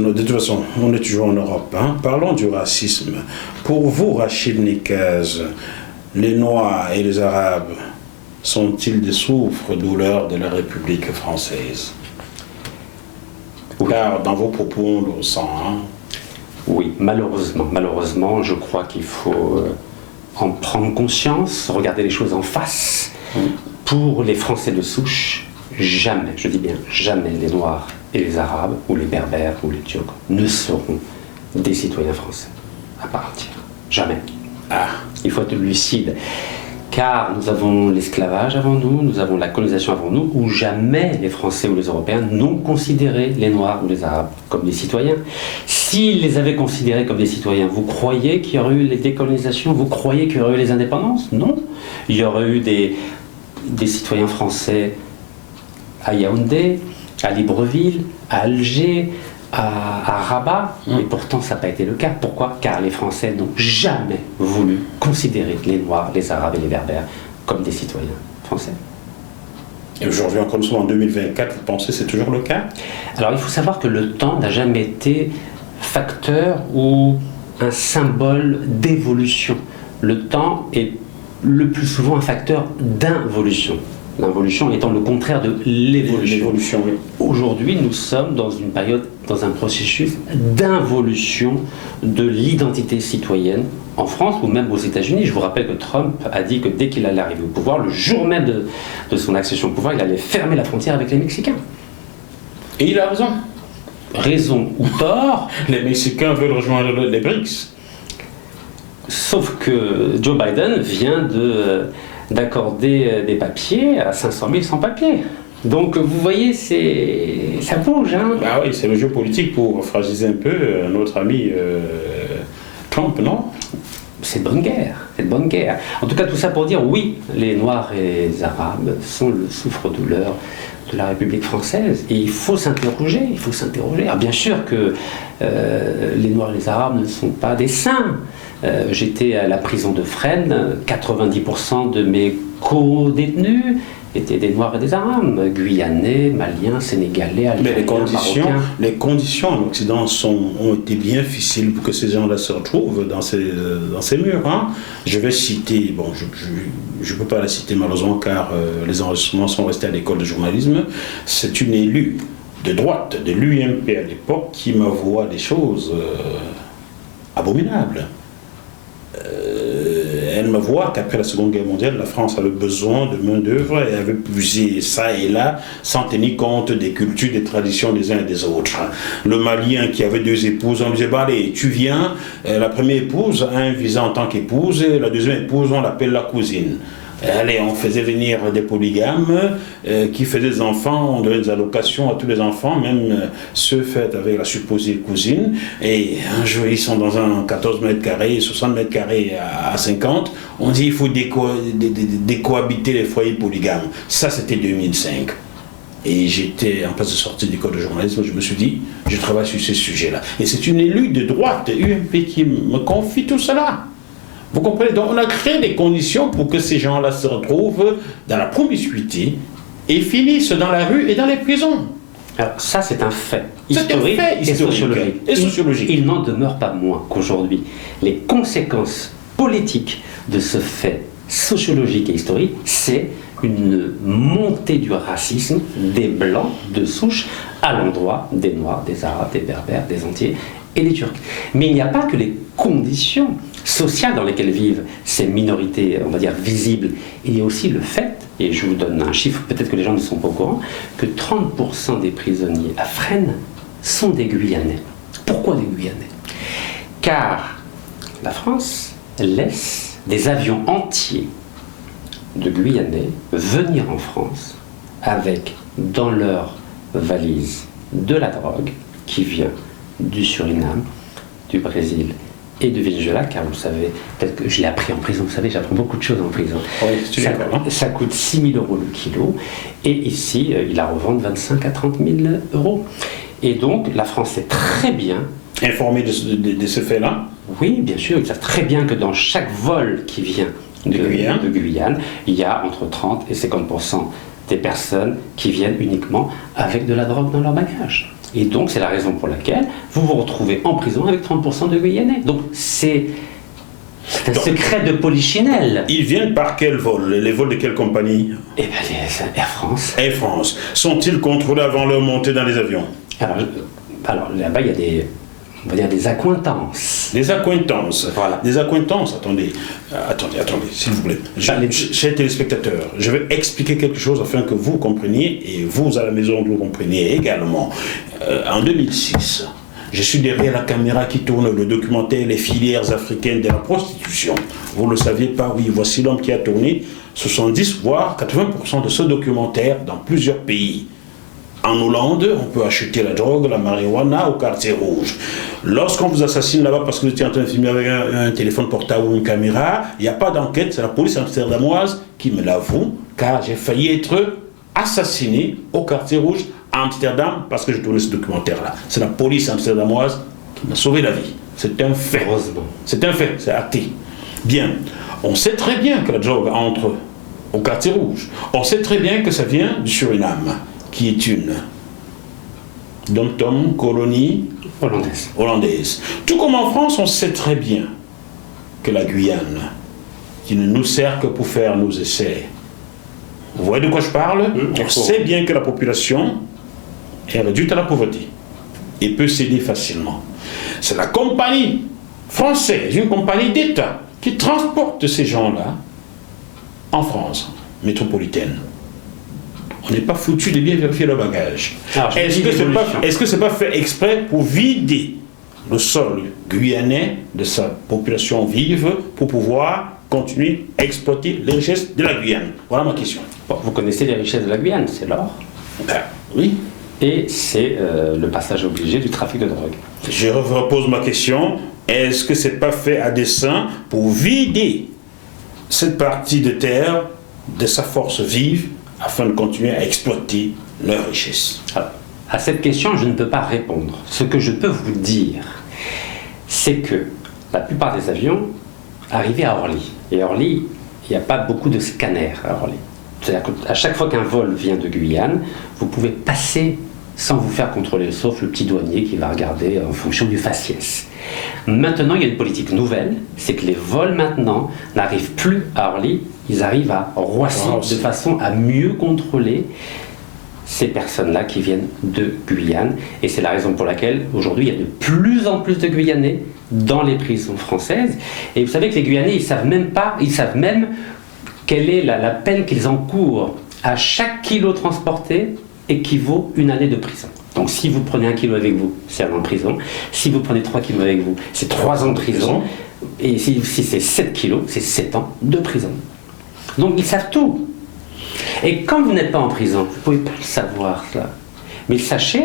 de toute façon, on est toujours en Europe. Hein. Parlons du racisme. Pour vous, Rachid Nekaz, les Noirs et les Arabes sont-ils des souffres-douleurs de la République française? Car dans vos propos, on le ressent. Hein. Oui, malheureusement, je crois qu'il faut en prendre conscience, regarder les choses en face. Pour les Français de souche, jamais, je dis bien jamais, les Noirs et les Arabes, ou les Berbères, ou les Turcs, ne seront des citoyens français à part entière. Jamais. Il faut être lucide. Car nous avons l'esclavage avant nous, nous avons la colonisation avant nous, où jamais les Français ou les Européens n'ont considéré les Noirs ou les Arabes comme des citoyens. S'ils les avaient considérés comme des citoyens, vous croyez qu'il y aurait eu les décolonisations? Vous croyez qu'il y aurait eu les indépendances? Non. Il y aurait eu des citoyens français à Yaoundé, à Libreville, à Alger, à Rabat, et pourtant ça n'a pas été le cas. Pourquoi? Car les Français n'ont jamais voulu considérer les Noirs, les Arabes et les Berbères comme des citoyens français. Et aujourd'hui, encore une fois, en 2024, vous pensez que c'est toujours le cas? Alors il faut savoir que le temps n'a jamais été facteur ou un symbole d'évolution. Le temps est le plus souvent un facteur d'involution. L'involution étant le contraire de l'évolution. Oui. Aujourd'hui, nous sommes dans une période, dans un processus d'involution de l'identité citoyenne en France ou même aux États-Unis. Je vous rappelle que Trump a dit que dès qu'il allait arriver au pouvoir, le jour même de son accession au pouvoir, il allait fermer la frontière avec les Mexicains. Et il a raison. Raison ou tort. Les Mexicains veulent rejoindre les BRICS. Sauf que Joe Biden vient d'accorder des papiers à 500 000 sans-papiers. Donc vous voyez, ça bouge. Hein. Ah oui, c'est le jeu politique pour fragiliser un peu notre ami Trump, non? C'est de bonne guerre, c'est de bonne guerre. En tout cas, tout ça pour dire, oui, les Noirs et les Arabes sont le souffre-douleur de la République française. Et il faut s'interroger, Alors bien sûr que les Noirs et les Arabes ne sont pas des saints. J'étais à la prison de Fresnes, 90% de mes co-détenus étaient des Noirs et des Arabes, Guyanais, Maliens, Sénégalais, Algériens, Marocains. Les conditions en Occident ont été bien difficiles pour que ces gens-là se retrouvent dans ces murs. Hein. Je vais citer, bon, je ne peux pas la citer malheureusement car les enregistrements sont restés à l'école de journalisme. C'est une élue de droite, de l'UMP à l'époque, qui m'avoua des choses abominables. Elle me voit qu'après la Seconde Guerre mondiale, la France avait besoin de main-d'œuvre et avait puisé ça et là sans tenir compte des cultures, des traditions des uns et des autres. Le Malien qui avait 2 épouses, on lui disait bah, allez, tu viens, la première épouse a un visa en tant qu'épouse, et la deuxième épouse, on l'appelle la cousine. Allez, on faisait venir des polygames qui faisaient des enfants, on donnait des allocations à tous les enfants, même ceux faits avec la supposée cousine. Et un jour, ils sont dans un 14 mètres carrés, 60 mètres carrés à 50. On dit qu'il faut décohabiter les foyers polygames. Ça, c'était 2005. Et j'étais en place de sortie de l'école de journalisme, je me suis dit, je travaille sur ces sujets-là. Et c'est une élue de droite, UMP, qui me confie tout cela. Vous comprenez? Donc on a créé des conditions pour que ces gens-là se retrouvent dans la promiscuité et finissent dans la rue et dans les prisons. Alors ça c'est un fait historique et sociologique. Il n'en demeure pas moins qu'aujourd'hui, les conséquences politiques de ce fait sociologique et historique, c'est une montée du racisme des Blancs de souche à l'endroit des Noirs, des Arabes, des Berbères, des Entiers et des Turcs. Mais il n'y a pas que les conditions sociales dans lesquelles vivent ces minorités, on va dire, visibles. Il y a aussi le fait, et je vous donne un chiffre, peut-être que les gens ne sont pas au courant, que 30% des prisonniers à Fresnes sont des Guyanais. Pourquoi des Guyanais? Car la France laisse des avions entiers de Guyanais venir en France avec dans leur valise de la drogue qui vient du Suriname, du Brésil et du Venezuela, car vous savez, peut-être que je l'ai appris en prison, vous savez, j'apprends beaucoup de choses en prison. Oui, ça coûte 6 000 € le kilo, et ici, ils la revendent 25 à 30 000 €. Et donc, la France est très bien informée de ce fait-là. Oui, bien sûr, ils savent très bien que dans chaque vol qui vient de Guyane, il y a entre 30 et 50% des personnes qui viennent uniquement avec de la drogue dans leur bagage. Et donc, c'est la raison pour laquelle vous vous retrouvez en prison avec 30% de Guyanais. Donc, c'est un secret de polichinelle. Ils viennent par quel vol? Les vols de quelle compagnie? Eh bien, les Air France. Air France. Sont-ils contrôlés avant leur montée dans les avions? Alors là-bas, il y a on va dire des accointances. Des accointances. Voilà. Des accointances, attendez, s'il vous plaît. Chers téléspectateurs, je vais expliquer quelque chose afin que vous compreniez, et vous à la maison, vous compreniez également. En 2006, je suis derrière la caméra qui tourne le documentaire Les filières africaines de la prostitution. Vous ne le saviez pas, oui, voici l'homme qui a tourné 70 voire 80% de ce documentaire dans plusieurs pays. En Hollande, on peut acheter la drogue, la marijuana au quartier rouge. Lorsqu'on vous assassine là-bas parce que vous étiez en train de filmer avec un téléphone portable ou une caméra, il n'y a pas d'enquête, c'est la police amsterdamoise qui me l'avoue, car j'ai failli être assassiné au quartier rouge à Amsterdam parce que je tournais ce documentaire-là. C'est la police amsterdamoise qui m'a sauvé la vie. C'est un fait. Heureusement. C'est un fait, c'est acté. Bien, on sait très bien que la drogue entre au quartier rouge. On sait très bien que ça vient du Suriname, qui est une dom-tom colonie hollandaise. Tout comme en France, on sait très bien que la Guyane, qui ne nous sert que pour faire nos essais, vous voyez de quoi je parle? On sait bien que la population est réduite à la pauvreté et peut céder facilement. C'est la compagnie française, une compagnie d'État, qui transporte ces gens-là en France métropolitaine. On n'est pas foutu de bien vérifier le bagage. Est-ce que c'est pas fait exprès pour vider le sol guyanais de sa population vive pour pouvoir continuer à exploiter les richesses de la Guyane? Voilà ma question. Bon, vous connaissez les richesses de la Guyane, c'est l'or. Ben, oui. Et c'est le passage obligé du trafic de drogue. Je repose ma question. Est-ce que c'est pas fait à dessein pour vider cette partie de terre de sa force vive afin de continuer à exploiter leurs richesses? Alors, à cette question, je ne peux pas répondre. Ce que je peux vous dire, c'est que la plupart des avions arrivaient à Orly. Et Orly, il n'y a pas beaucoup de scanners à Orly. C'est-à-dire qu'à chaque fois qu'un vol vient de Guyane, vous pouvez passer sans vous faire contrôler, sauf le petit douanier qui va regarder en fonction du faciès. Maintenant, il y a une politique nouvelle, c'est que les vols maintenant n'arrivent plus à Orly, ils arrivent à Roissy de façon à mieux contrôler ces personnes-là qui viennent de Guyane. Et c'est la raison pour laquelle aujourd'hui il y a de plus en plus de Guyanais dans les prisons françaises. Et vous savez que les Guyanais, ils savent même quelle est la peine qu'ils encourent. À chaque kilo transporté équivaut une année de prison. Donc si vous prenez 1 kilo avec vous, c'est 1 an de prison. Si vous prenez 3 kilos avec vous, c'est 3 ans de prison. Et si c'est 7 kilos, c'est 7 ans de prison. Donc ils savent tout. Et quand vous n'êtes pas en prison, vous ne pouvez pas le savoir, ça. Mais sachez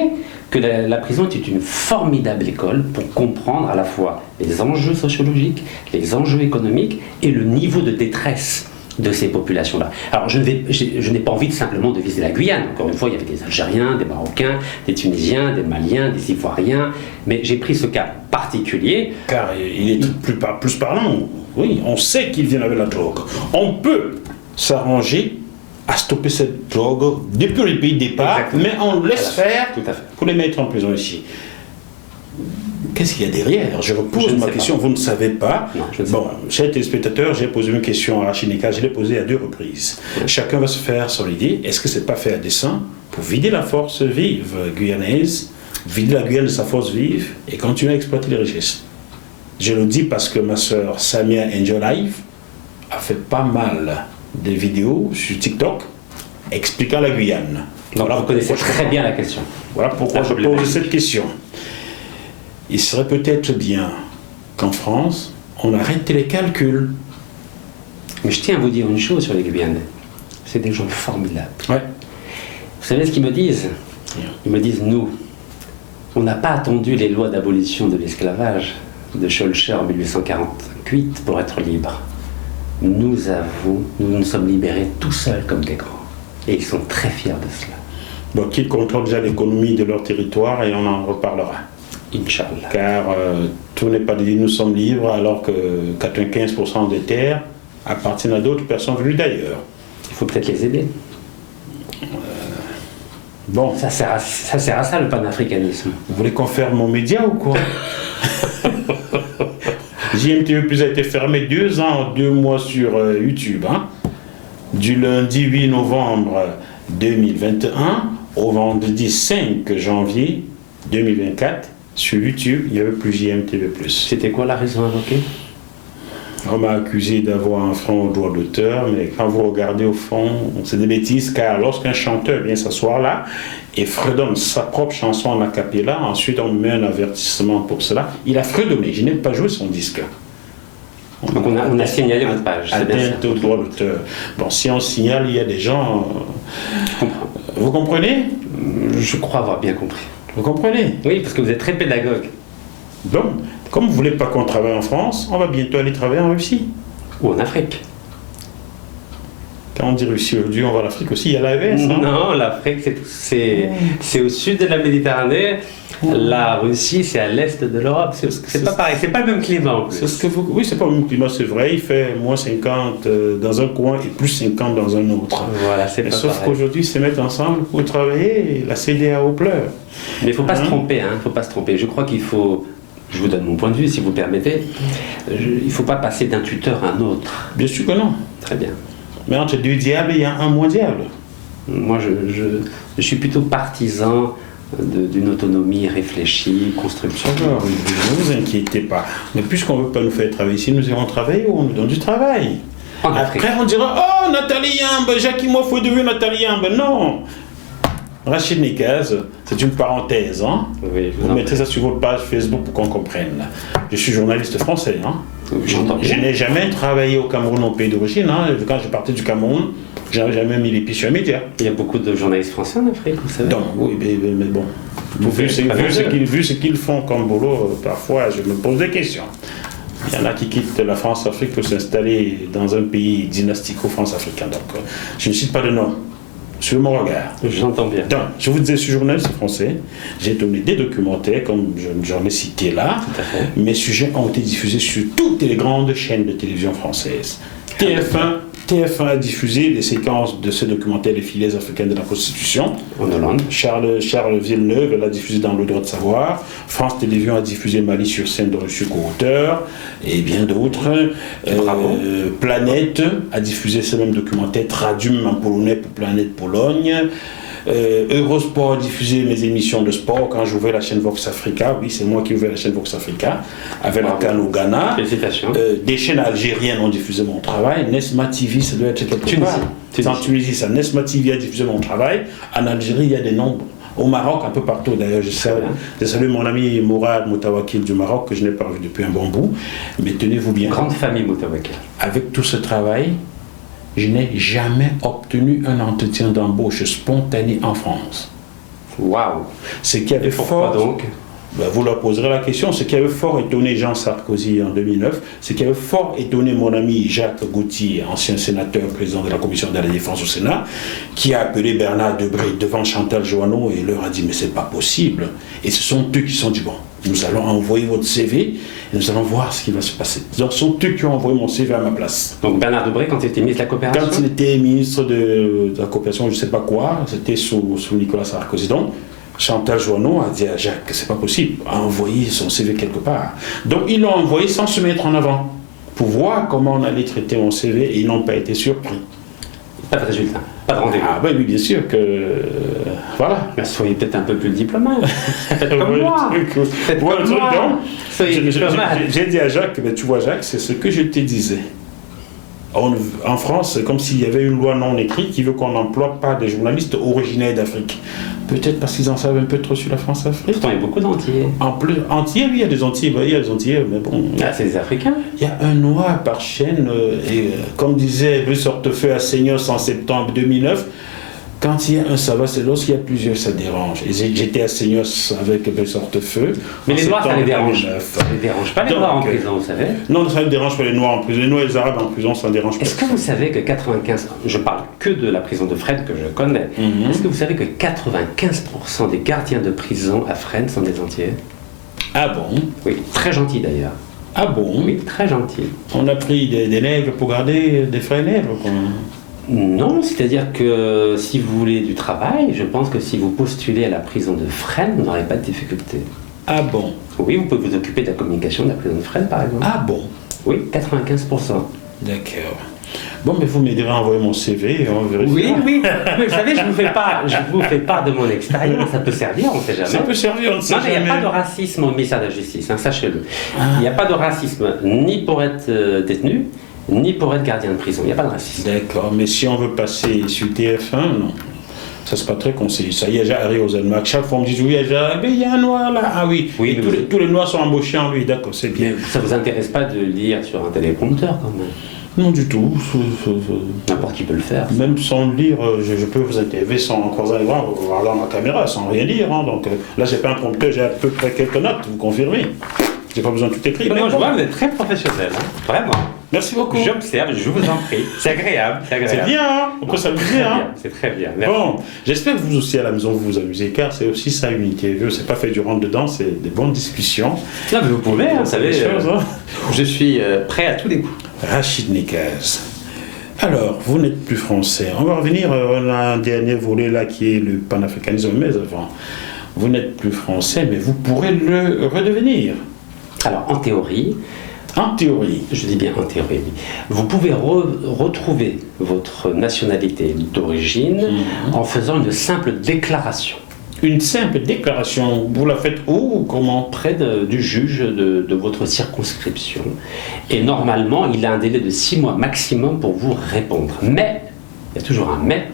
que la prison est une formidable école pour comprendre à la fois les enjeux sociologiques, les enjeux économiques et le niveau de détresse de ces populations-là. Alors je n'ai pas envie simplement de viser la Guyane. Encore une fois, il y avait des Algériens, des Marocains, des Tunisiens, des Maliens, des Ivoiriens, mais j'ai pris ce cas particulier. Car il est plus parlant. Oui, on sait qu'ils viennent avec la drogue. On peut s'arranger à stopper cette drogue depuis le pays de départ, mais on laisse faire pour les mettre en prison ici. Qu'est-ce qu'il y a derrière? Je repose ma question, vous ne savez pas. Non, je ne sais pas. Chers téléspectateurs, j'ai posé une question à Chinika, je l'ai posée à 2 reprises. Oui. Chacun va se faire son idée. Est-ce que c'est pas fait à dessein pour vider la force vive guyanaise, vider la Guyane de sa force vive et continuer à exploiter les richesses? Je le dis parce que ma sœur Samia Angel Live a fait pas mal de vidéos sur TikTok expliquant la Guyane. Donc voilà, vous connaissez très bien la question. Voilà pourquoi je pose cette question. Il serait peut-être bien qu'en France, on arrête les calculs. Mais je tiens à vous dire une chose sur les Guyanais. C'est des gens formidables. Ouais. Vous savez ce qu'ils me disent? Ils me disent, nous, on n'a pas attendu les lois d'abolition de l'esclavage de Schœlcher en 1848 pour être libres. Nous nous sommes libérés tout seuls comme des grands. Et ils sont très fiers de cela. Donc ils contrôlent déjà l'économie de leur territoire et on en reparlera. Inch'Allah. Car tout n'est pas dit nous sommes libres alors que 95% des terres appartiennent à d'autres personnes venues d'ailleurs. Il faut peut-être les aider. Bon, Ça sert à ça le panafricanisme. vous voulez qu'on ferme mon média ou quoi? JMTV+ a été fermé 2 ans, 2 mois sur YouTube. Hein. Du lundi 8 novembre 2021 au vendredi 5 janvier 2024, sur YouTube, il n'y avait plus JMTV+. C'était quoi la raison invoquée? On m'a accusé d'avoir un frein au droit d'auteur, mais quand vous regardez au fond, c'est des bêtises, car lorsqu'un chanteur vient s'asseoir là et fredonne sa propre chanson en a cappella, ensuite on met un avertissement pour cela, il a fredonné, je n'ai pas joué son disque. Donc on a signalé votre page, c'est bien ça. Atteinte au droit d'auteur. Bon, si on signale, il y a des gens... Je comprends. Vous comprenez? Je crois avoir bien compris. Vous comprenez? Oui, parce que vous êtes très pédagogue. Donc, comme vous ne voulez pas qu'on travaille en France, on va bientôt aller travailler en Russie. Ou en Afrique. Quand on dit Russie aujourd'hui, on va à l'Afrique aussi, il y a l'AES. Hein? Non, l'Afrique, c'est au sud de la Méditerranée. La Russie, c'est à l'est de l'Europe. C'est pas pareil, c'est pas le même climat en plus. C'est ce que vous... Oui, c'est pas le même climat, c'est vrai. Il fait moins 50 dans un coin et plus 50 dans un autre. Voilà, c'est pas Sauf pareil. qu'aujourd'hui, ils se mettent ensemble pour travailler et la CEDEAO pleure. Mais il faut pas se tromper, hein. Faut pas se tromper. Je crois qu'il faut... Je vous donne mon point de vue, si vous permettez. Il ne faut pas passer d'un tuteur à un autre. Bien sûr que non. Très bien. Mais entre 2 diables, il y a un moins diable. Moi, je suis plutôt partisan d'une autonomie réfléchie, construction. Alors, ne vous inquiétez pas. Mais puisqu'on ne veut pas nous faire travailler ici, nous irons travailler ou on nous donne du travail. En Afrique. Après, on dira, oh, Nathalie Yambe, Jacques Moifou est devenu Nathalie Yambe. Non. Rachid Nekaz, c'est une parenthèse. Hein? Oui, Vous mettrez ça sur votre page Facebook pour qu'on comprenne. Je suis journaliste français. Hein? J'entends bien. Je n'ai jamais travaillé au Cameroun, mon pays d'origine. Hein? Quand je partais du Cameroun, je n'avais jamais mis les pieds sur un média. Il y a beaucoup de journalistes français en Afrique, vous savez. Donc, oui, mais bon. Vu ce qu'ils font comme boulot, parfois, je me pose des questions. Il y en a qui quittent la France-Afrique pour s'installer dans un pays dynastico-France-africain. Donc, je ne cite pas de nom. Sur mon regard. J'entends bien. Donc, je vous disais, je suis journaliste français. J'ai tourné des documentaires, comme j'en ai cité là. Tout à fait. Mes sujets ont été diffusés sur toutes les grandes chaînes de télévision françaises. TF1 a diffusé des séquences de ce documentaire Les filets africains de la prostitution. En Hollande. Charles Villeneuve l'a diffusé dans Le droit de savoir. France Télévisions a diffusé Mali sur scène de reçu co-auteur et bien d'autres. Planète a diffusé ce même documentaire traduit même en polonais pour Planète Pologne. Eurosport a diffusé mes émissions de sport quand j'ouvrais la chaîne Vox Africa. Oui, c'est moi qui ouvrais la chaîne Vox Africa avec la CAN au Ghana. Félicitations. Des chaînes algériennes ont diffusé mon travail. Nesma TV, ça doit être quelque part. C'est en Tunisie, ça. Nesma TV a diffusé mon travail. En Algérie, il y a des nombres. Au Maroc, un peu partout d'ailleurs. Je salue mon ami Mourad Moutawakil du Maroc, que je n'ai pas vu depuis un bon bout. Mais tenez-vous bien. Grande famille Moutawakil. Avec tout ce travail, je n'ai jamais obtenu un entretien d'embauche spontané en France. Waouh! Ce qui avait Pourquoi donc? Vous leur poserez la question. Ce qui avait fort étonné Jean Sarkozy en 2009, ce qui avait fort étonné mon ami Jacques Gauthier, ancien sénateur, président de la commission de la défense au Sénat, qui a appelé Bernard Debré devant Chantal Joanneau et leur a dit mais c'est pas possible. Et ce sont eux qui se sont dit bon, nous allons envoyer votre CV et nous allons voir ce qui va se passer. Donc ce sont eux qui ont envoyé mon CV à ma place. Donc Bernard Debré, quand il était ministre de la coopération? Quand il était ministre de la coopération, je ne sais pas quoi, c'était sous Nicolas Sarkozy. Donc, Chantal Joanneau a dit à Jacques que c'est pas possible, a envoyé son CV quelque part. Donc ils l'ont envoyé sans se mettre en avant, pour voir comment on allait traiter mon CV et ils n'ont pas été surpris. Pas de résultat, pas de rendez-vous. Ah ben oui, bien sûr que... voilà. Mais soyez peut-être un peu plus diplomate. Faites comme moi. Faites comme moi. Soyez diplomate. J'ai dit à Jacques, ben, tu vois Jacques, c'est ce que je te disais. En France, c'est comme s'il y avait une loi non écrite qui veut qu'on n'emploie pas des journalistes originaires d'Afrique. Peut-être parce qu'ils en savent un peu trop sur la France-Afrique. Pourtant, il y a beaucoup d'Antillais. En plus, Antillais, oui, il y a des Antillais, mais bon. Ah, c'est des Africains. Il y a un noir par chaîne, et comme disait Brice Hortefeux à Seignos en septembre 2009, quand il y a un ça va, c'est lorsqu'il y a plusieurs, ça dérange. Et j'étais à Seignos avec Brice Hortefeux. Mais les Noirs, ça les dérange. Ça les dérange pas, les Noirs en prison, vous savez. Non, ça ne dérange pas les Noirs en prison. Les Noirs et les Arabes en prison, ça ne dérange pas. Est-ce que vous savez que 95%, je parle que de la prison de Fresnes que je connais, est-ce que vous savez que 95% des gardiens de prison à Fresnes sont des Antillais? Ah bon? Oui, très gentils d'ailleurs. Ah bon? Oui, très gentils. On a pris des nègres pour garder des frères nègres, quoi. Non, c'est-à-dire que si vous voulez du travail, je pense que si vous postulez à la prison de Fresnes, vous n'aurez pas de difficulté. Ah bon? Oui, vous pouvez vous occuper de la communication de la prison de Fresnes, par exemple. Ah bon? Oui, 95%. D'accord. Bon, mais vous m'aiderez à envoyer mon CV et on vérifie. Oui, mais vous savez, je ne vous fais pas de mon expérience, ça peut servir, on ne sait jamais. Ça peut servir, on ne sait Non, mais il jamais. n'y a pas de racisme au ministère de la Justice, hein, sachez-le. Ah. Il n'y a pas de racisme ni pour être détenu, ni pour être gardien de prison. Il n'y a pas de racisme. D'accord, mais si on veut passer sur TF1, non. Ça, c'est pas très conseillé. Ça y est, j'arrive aux Elmac. Chaque fois, on me dit, oui, il y a un noir là. Ah oui, Oui, et mais tous les noirs sont embauchés en lui. D'accord, c'est bien. Mais ça ne vous intéresse pas de lire sur un téléprompteur, quand même? Non, du tout. N'importe qui peut le faire. Même sans le lire, je peux vous interviewer sans encore regarder ma caméra, sans rien lire. Hein. Donc là, j'ai pas un prompteur, j'ai à peu près quelques notes, vous confirmez. J'ai pas besoin de tout écrire. Non, je vois, vous êtes très professionnel, hein. Vraiment. Merci beaucoup. J'observe, je vous en prie. C'est agréable, c'est agréable. C'est bien, hein, on peut s'amuser. Hein. C'est très bien. Merci. Bon, j'espère que vous aussi à la maison vous vous amusez, car c'est aussi ça une interview. C'est pas fait du rentre-dedans, c'est des bonnes discussions. Non, mais vous pouvez, hein, vous savez. Hein. Je suis prêt à tous les coups. Rachid Nekaz. Alors, vous n'êtes plus français. On va revenir à un dernier volet là qui est le panafricanisme, mais avant. Vous n'êtes plus français, mais vous pourrez le redevenir. Alors, en théorie, je dis bien en théorie, vous pouvez retrouver votre nationalité d'origine en faisant une simple déclaration. Une simple déclaration, vous la faites où ou comment? Près du juge de votre circonscription. Et normalement, il a un délai de 6 mois maximum pour vous répondre. Mais, il y a toujours un mais,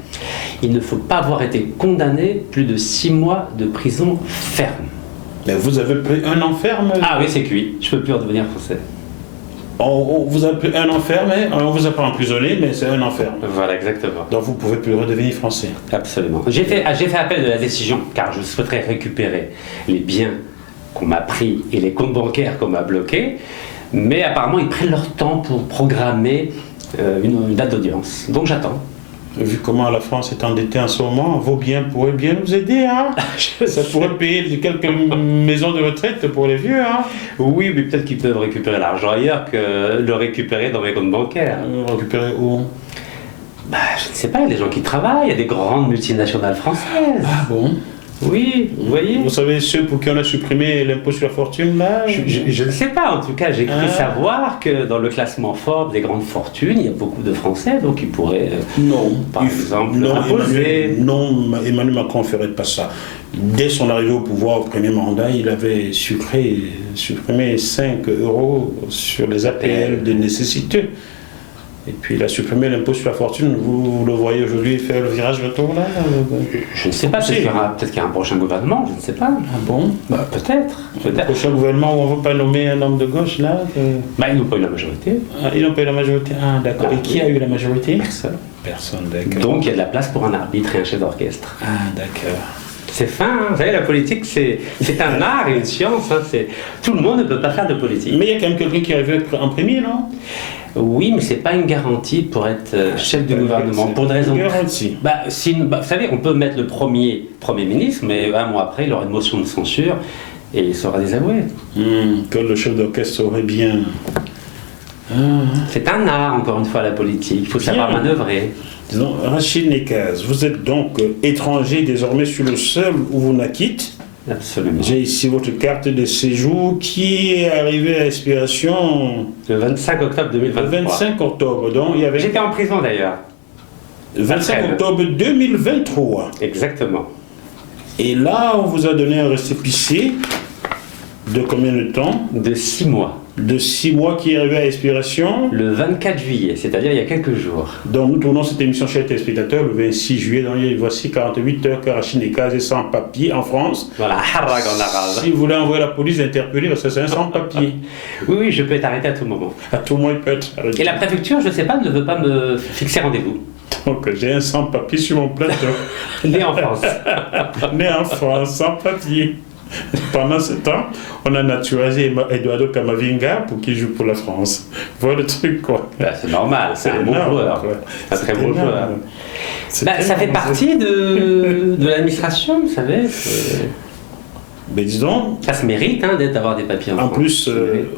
il ne faut pas avoir été condamné plus de 6 mois de prison ferme. Mais vous avez pris un an ferme? Ah oui, c'est cuit. Je ne peux plus redevenir français. On vous a pris un an ferme, on vous a pas emprisonné, mais c'est un an ferme. Voilà, exactement. Donc vous pouvez plus redevenir français. Absolument. J'ai fait appel de la décision, car je souhaiterais récupérer les biens qu'on m'a pris et les comptes bancaires qu'on m'a bloqués, mais apparemment ils prennent leur temps pour programmer une date d'audience. Donc j'attends. Vu comment la France est endettée en ce moment, vos biens pourraient bien nous aider, hein? Ça pourrait payer quelques maisons de retraite pour les vieux, hein? Oui, mais peut-être qu'ils peuvent récupérer l'argent ailleurs que le récupérer dans mes comptes bancaires. Récupérer où? Bah, je ne sais pas, il y a des gens qui travaillent, il y a des grandes multinationales françaises. Ah bon? Oui, vous voyez. Vous savez ceux pour qui on a supprimé l'impôt sur la fortune, là? Je ne sais pas, en tout cas, j'ai cru savoir que dans le classement Forbes des grandes fortunes, il y a beaucoup de Français, donc ils pourraient, par exemple, imposer. Emmanuel Macron ne ferait pas ça. Dès son arrivée au pouvoir au premier mandat, il avait supprimé 5 € sur les APL de nécessité. Et puis il a supprimé l'impôt sur la fortune. Vous le voyez aujourd'hui faire le virage retour là? Je ne sais pas, peut-être qu'il y a un prochain gouvernement, je ne sais pas. Ah bon? Bah, peut-être. Le prochain gouvernement où on ne veut pas nommer un homme de gauche là? Bah, ils n'ont pas eu la majorité. Ah, ils n'ont pas eu la majorité? Ah d'accord. Et qui a eu la majorité? Personne. Personne, d'accord. Donc il y a de la place pour un arbitre et un chef d'orchestre. Ah d'accord. C'est fin, hein. Vous savez, la politique, c'est un art et une science. Hein. Tout le monde ne peut pas faire de politique. Mais il y a quand même quelqu'un qui arrive en premier, non? Oui, mais c'est pas une garantie pour être chef du gouvernement. Pour une raison. Garantie. Vous savez, on peut mettre le Premier ministre, mais un mois après, il aura une motion de censure et il sera désavoué. Que le chef d'orchestre saurait bien. C'est un art, encore une fois, la politique. Il faut savoir manœuvrer. Disons, Rachid Nekaz, vous êtes donc étranger désormais sur le sol où vous naquîtes. Absolument. J'ai ici votre carte de séjour qui est arrivée à expiration le 25 octobre 2023. Le 25 octobre, donc il y avait... J'étais en prison d'ailleurs. Le 25 octobre 2023. Exactement. Et là, on vous a donné un récépissé de combien de temps? De 6 mois. De 6 mois qui est arrivé à expiration. Le 24 juillet, c'est-à-dire il y a quelques jours. Donc nous tournons cette émission chez les téléspectateurs le 26 juillet. Donc voici 48 heures que Rachid Nekaz est sans papier en France. Voilà, harag en arabe. Si vous voulez envoyer la police interpeller, parce que c'est un sans papier. Oui, je peux être arrêté à tout moment. À tout moment, il peut être arrêté. Et la préfecture, je ne sais pas, ne veut pas me fixer rendez-vous. Donc j'ai un sans papier sur mon plateau. Né en France. Né en France, sans papier. Pendant ce temps, on a naturalisé Eduardo Camavinga pour qu'il joue pour la France. Voilà le truc, quoi. Bah, c'est normal, c'est un bon joueur. Un très bon joueur. Ça fait partie de l'administration, vous savez. Ben dis donc, Ça se mérite hein, d'avoir des papiers en en France. plus,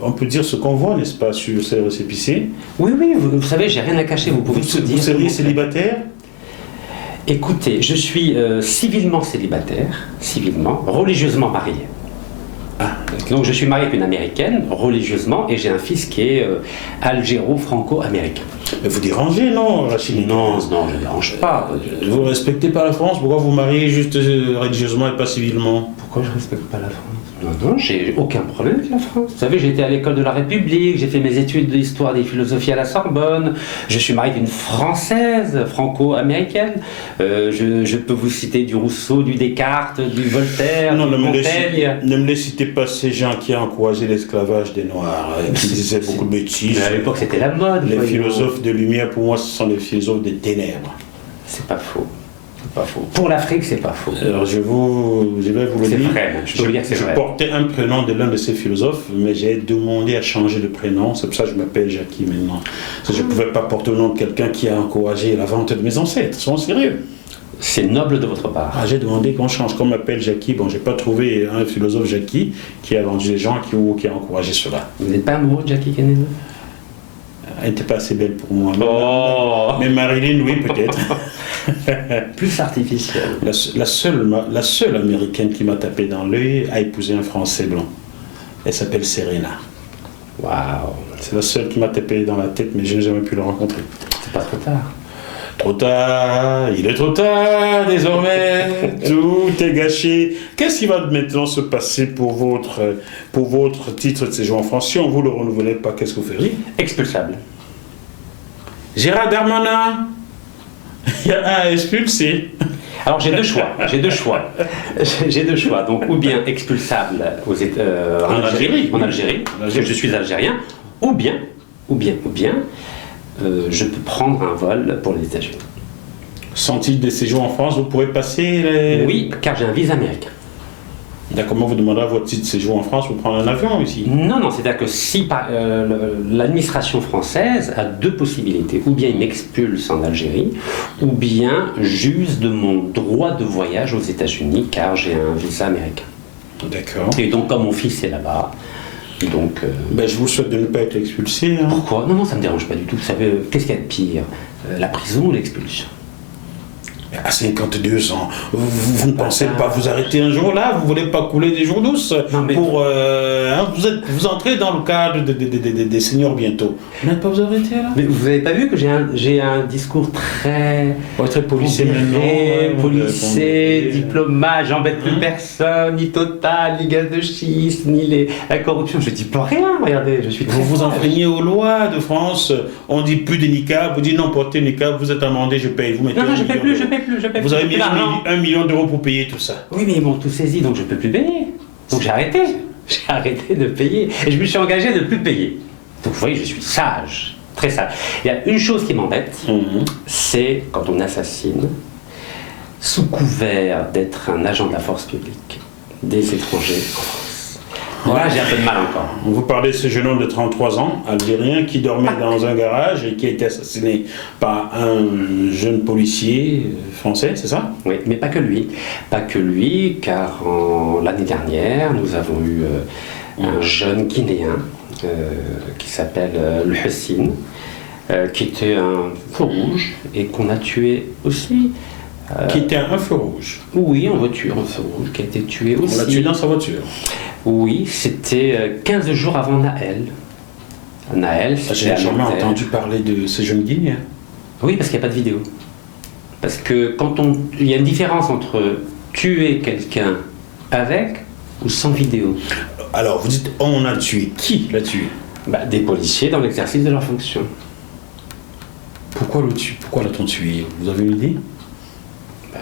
on peut dire ce qu'on voit, n'est-ce pas, sur ces récépissés. Oui, vous savez, j'ai rien à cacher, vous pouvez tout dire. Vous seriez célibataire? Écoutez, je suis civilement célibataire, civilement, religieusement marié. Ah, Donc je suis marié avec une américaine, religieusement, et j'ai un fils qui est algéro-franco-américain. mais vous dérangez, non, Rachid? Non, je ne dérange pas. Vous ne respectez pas la France? Pourquoi vous mariez juste religieusement et pas civilement? Pourquoi je ne respecte pas la France? Non, j'ai aucun problème avec la France. Vous savez, j'ai été à l'école de la République, j'ai fait mes études d'histoire des philosophies à la Sorbonne, je suis marié d'une Française, franco-américaine. Je peux vous citer du Rousseau, du Descartes, du Voltaire, Non, du Montaigne. ne me les citez pas ces gens qui ont encouragé l'esclavage des Noirs, qui disaient beaucoup de bêtises. Mais à l'époque, c'était la mode. Les voyons. philosophes de lumière, pour moi, ce sont les philosophes des ténèbres. C'est pas faux. C'est pas faux. Pour l'Afrique, c'est pas faux. Alors je vais vous le C'est dire. vrai, je peux vous dire que c'est Je vrai. portais un prénom de l'un de ces philosophes, mais j'ai demandé à changer de prénom. C'est pour ça que je m'appelle Jackie maintenant. Parce que je ne pouvais pas porter le nom de quelqu'un qui a encouragé la vente de mes ancêtres. Soyons sérieux. C'est noble de votre part. Ah, j'ai demandé qu'on change. Qu'on m'appelle Jackie. Bon, j'ai pas trouvé un philosophe Jackie qui a vendu les gens qui a encouragé cela. Vous n'êtes pas amoureux de Jackie Kennedy? Elle n'était pas assez belle pour moi. Oh, Mais Marilyn, oui, peut-être. plus artificiel. La seule américaine qui m'a tapé dans l'œil a épousé un Français blanc. Elle s'appelle Serena. Waouh, C'est la seule qui m'a tapé dans la tête, mais je n'ai jamais pu la rencontrer. c'est pas trop tard. Trop tard, il est trop tard désormais, tout est gâché. Qu'est-ce qui va maintenant se passer pour votre titre de séjour en France? Si on ne vous le renouvelait pas, qu'est-ce que vous feriez? Expulsable. Gérard Darmanin, il y a un expulsé. Alors j'ai deux choix. J'ai deux choix. Donc ou bien expulsable en Algérie, parce que je suis algérien, ou bien, je peux prendre un vol pour les États-Unis. Sans titre de séjour en France, vous pourrez passer les... Oui, car j'ai un visa américain. D'accord, comment vous demanderez votre titre de séjour en France pour prendre un avion ici? Non, c'est-à-dire que si l'administration française a deux possibilités, ou bien il m'expulse en Algérie, ou bien j'use de mon droit de voyage aux États-Unis, car j'ai un visa américain. D'accord. Et donc, comme mon fils est là-bas, donc... Ben, je vous souhaite de ne pas être expulsé. Hein. Pourquoi? Non, ça me dérange pas du tout. Vous savez, qu'est-ce qu'il y a de pire? La prison ou l'expulsion? À 52 ans, vous ne pensez pas vous arrêter un jour là? Vous ne voulez pas couler des jours douces? Non, mais- Vous entrez dans le cadre des seniors bientôt. Vous n'allez pas vous arrêter là? Mais vous n'avez pas vu que j'ai un discours très... Vous êtes policier maintenant. Policier, diplomate, j'embête plus personne, ni Total, ni gaz de schiste, ni la corruption. Je dis pas rien, regardez, je suis très Vous vous sage. enfreignez aux lois de France. On dit plus de niqab. Vous dites non, portez niqab. Vous êtes amendé, je paye. Vous mettez Non, un je paie million plus, d'euros. je paie plus. Vous avez mis Non. 1 million d'euros pour payer tout ça. Oui, mais ils m'ont tout saisi, donc je peux plus payer. Donc j'ai arrêté. J'ai arrêté de payer. Et je me suis engagé à ne plus payer. Donc vous voyez, je suis sage, très sage. Il y a une chose qui m'embête, c'est quand on assassine, sous couvert d'être un agent de la force publique, des étrangers en France. Voilà, j'ai un peu de mal encore. Vous parlez de ce jeune homme de 33 ans, algérien, qui dormait dans un garage et qui a été assassiné par un jeune policier français, c'est ça? Oui, mais pas que lui. Pas que lui, car l'année dernière, nous avons eu un jeune Guinéen qui s'appelle le Hussein, qui était un feu rouge et qu'on a tué aussi. Qui était un feu rouge. Oui, en voiture, un feu rouge, qui a été tué aussi. On l'a tué dans sa voiture. Oui, c'était 15 jours avant Naël. Naël, Je c'était n'ai à jamais Nanterre. entendu parler de ce jeune Guinéen. Oui, parce qu'il n'y a pas de vidéo. Parce que il y a une différence entre tuer quelqu'un avec ou sans vidéo. Alors, vous dites, on a tué. Qui l'a tué? Des policiers dans l'exercice de leur fonction. Pourquoi l'a-t-on tué? Vous avez une idée?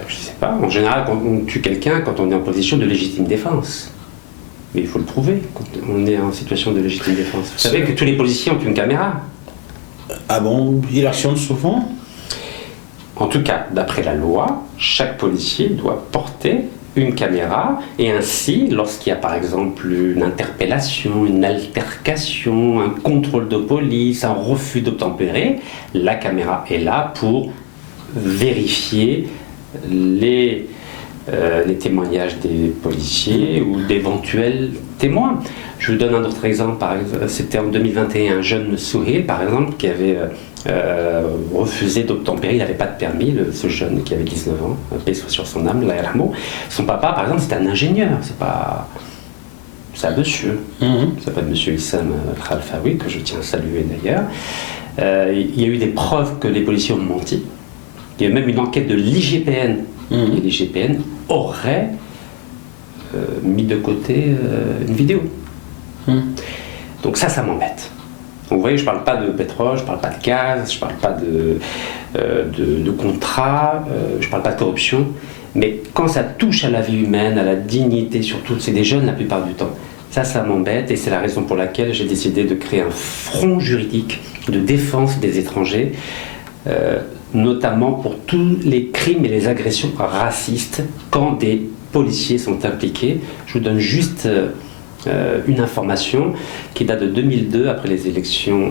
Je ne sais pas. En général, quand on tue quelqu'un, quand on est en position de légitime défense. Mais il faut le prouver quand on est en situation de légitime défense. Vous savez que tous les policiers ont une caméra. Ah bon? Il actionne souvent? En tout cas, d'après la loi, chaque policier doit porter une caméra et ainsi, lorsqu'il y a par exemple une interpellation, une altercation, un contrôle de police, un refus d'obtempérer, la caméra est là pour vérifier les les témoignages des policiers ou d'éventuels témoins. Je vous donne un autre exemple. Par exemple, c'était en 2021, un jeune Souhail, par exemple, qui avait refusé d'obtempérer. Il n'avait pas de permis, ce jeune qui avait 19 ans, paix soit sur son âme, Allah yarhamou. Son papa, par exemple, c'était un ingénieur. C'est un monsieur. Il s'appelle monsieur Issam Khalfaoui, que je tiens à saluer d'ailleurs. Il y a eu des preuves que les policiers ont menti. Il y a même une enquête de l'IGPN. Et l'IGPN aurait mis de côté une vidéo. Donc ça m'embête. Donc vous voyez, je ne parle pas de pétrole, je ne parle pas de gaz, je ne parle pas de contrat, je ne parle pas de corruption. Mais quand ça touche à la vie humaine, à la dignité, surtout, c'est des jeunes la plupart du temps. Ça m'embête et c'est la raison pour laquelle j'ai décidé de créer un front juridique de défense des étrangers, notamment pour tous les crimes et les agressions racistes quand des policiers sont impliqués. Je vous donne juste une information qui date de 2002, après les élections...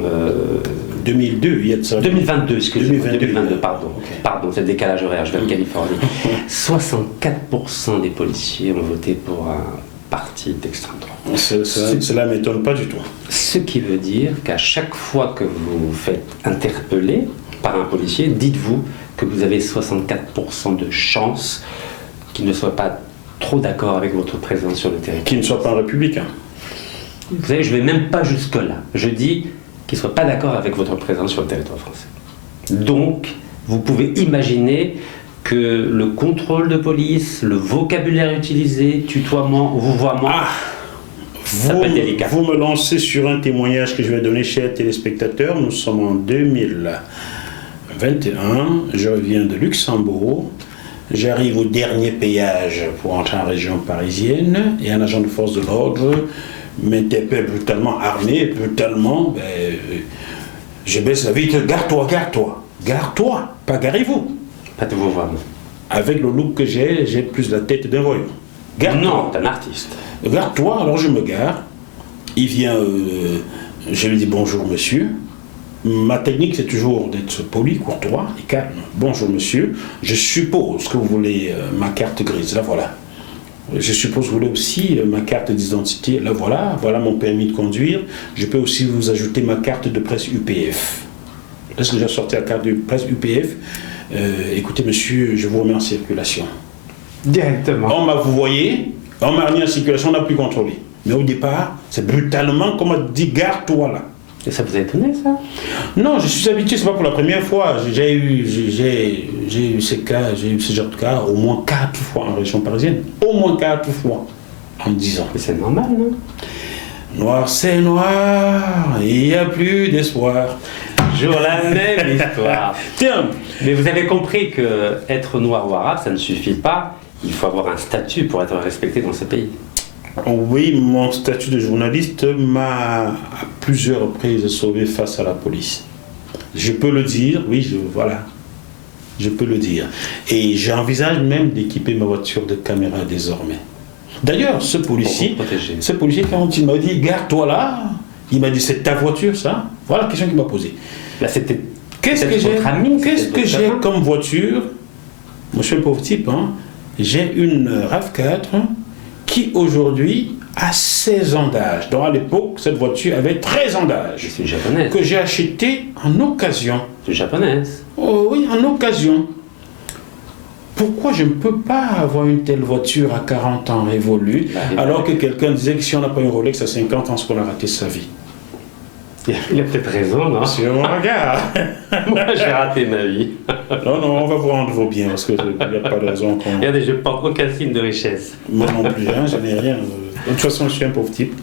2002, il y a de ça. 2022, excusez-moi. 2022, pardon. Okay. Pardon, c'est le décalage horaire, je vais en Californie. 64% des policiers ont voté pour un parti d'extrême droite. Cela ne m'étonne pas du tout. Ce qui veut dire qu'à chaque fois que vous vous faites interpeller par un policier, dites-vous que vous avez 64% de chances qu'il ne soit pas trop d'accord avec votre présence sur le territoire. Qu'il ne soit pas un républicain. Vous savez, je ne vais même pas jusque-là. Je dis qu'il ne soit pas d'accord avec votre présence sur le territoire français. Donc, vous pouvez imaginer que le contrôle de police, le vocabulaire utilisé, tutoiement, vouvoiement, ça peut être délicat. Vous me lancez sur un témoignage que je vais donner, chers téléspectateurs. Nous sommes en 2021, je reviens de Luxembourg. J'arrive au dernier péage pour entrer en région parisienne et un agent de force de l'ordre m'interpelle brutalement, armé, brutalement. Je baisse la vitre, garde-toi, garde-toi, garde-toi, pas garez-vous. Pas de vouvoiement. Avec le look que j'ai plus la tête d'un voyou. Non, t'es un artiste. Garde-toi, alors je me gare. Il vient, je lui dis bonjour monsieur. Ma technique, c'est toujours d'être poli, courtois et calme. Bonjour monsieur, je suppose que vous voulez ma carte grise, la voilà. Je suppose que vous voulez aussi ma carte d'identité, la voilà. Voilà mon permis de conduire. Je peux aussi vous ajouter ma carte de presse UPF. Laisse déjà sortir la carte de presse UPF. Écoutez monsieur, je vous remets en circulation. Directement. Vous voyez, on m'a remis en circulation, on n'a plus contrôlé. Mais au départ, c'est brutalement comme on dit, garde-toi là. Et ça vous a étonné, ça? Non, je suis habitué, c'est pas pour la première fois. J'ai eu ces cas, j'ai eu ce genre de cas au moins 4 fois en région parisienne. Au moins 4 fois en 10 ans. Mais c'est normal, non? Noir, c'est noir, il n'y a plus d'espoir. Toujours la même histoire. Tiens. Mais vous avez compris que être noir ou arabe, ça ne suffit pas. Il faut avoir un statut pour être respecté dans ce pays. Oui, mon statut de journaliste m'a à plusieurs reprises sauvé face à la police. Je peux le dire, oui, voilà. Je peux le dire. Et j'envisage même d'équiper ma voiture de caméra désormais. D'ailleurs, ce policier, quand il m'a dit, garde-toi là, il m'a dit, c'est ta voiture ça? Voilà la question qu'il m'a posée. Là, c'était Qu'est-ce que j'ai comme voiture? Moi, je suis un pauvre type, hein. J'ai une RAV4 qui aujourd'hui a 16 ans d'âge. Donc à l'époque, cette voiture avait 13 ans d'âge. C'est une japonaise. Que j'ai achetée en occasion. C'est une japonaise. Oh oui, en occasion. Pourquoi je ne peux pas avoir une telle voiture à 40 ans révolue, alors que quelqu'un disait que si on n'a pas une Rolex à 50 ans, c'est qu'on a raté sa vie? Il a peut-être raison, non? Sur mon regard. Moi, j'ai raté ma vie. Non, on va vous rendre vos biens, parce qu'il n'y a pas de raison qu'on... Regardez, je ne porte aucun signe de richesse. Moi non plus, hein, je n'ai rien. De toute façon, je suis un pauvre type.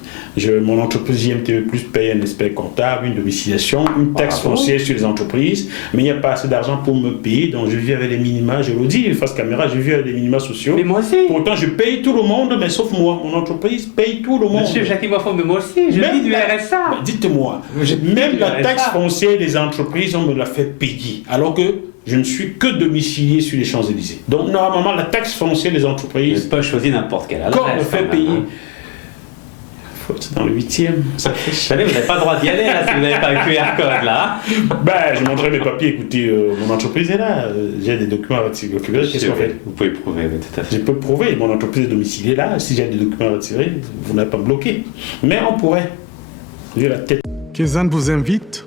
Mon entreprise JMTE Plus paye un expert comptable, une domiciliation, une taxe foncière sur les entreprises, mais il n'y a pas assez d'argent pour me payer, donc je vis avec les minima, je le dis, face caméra, je vis avec les minima sociaux. Mais moi aussi. Pourtant, je paye tout le monde, mais sauf moi. Mon entreprise paye tout le monde. Monsieur Jacques Wafon, mais moi aussi, je vis du RSA. Dites-moi, même la taxe foncière des entreprises, on me la fait payer, alors que je ne suis que domicilié sur les Champs-Élysées. Donc, normalement, la taxe foncière des entreprises... Je peux choisir n'importe quelle adresse. Quand on me fait payer... C'est dans le 8e. Ça fait Vous savez, vous n'avez pas le droit d'y aller là, si vous n'avez pas un QR code là. Ben, je montrerai mes papiers. Écoutez, mon entreprise est là. J'ai des documents à retirer. Qu'est-ce qu'on fait? Vous pouvez prouver, oui, tout à fait. Je peux prouver. Mon entreprise est domiciliée là. Si j'ai des documents à retirer, vous n'avez pas bloqué. Mais on pourrait. J'ai la tête. Kezan vous invite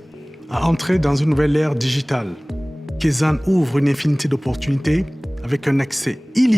à entrer dans une nouvelle ère digitale. Kezan ouvre une infinité d'opportunités avec un accès illimité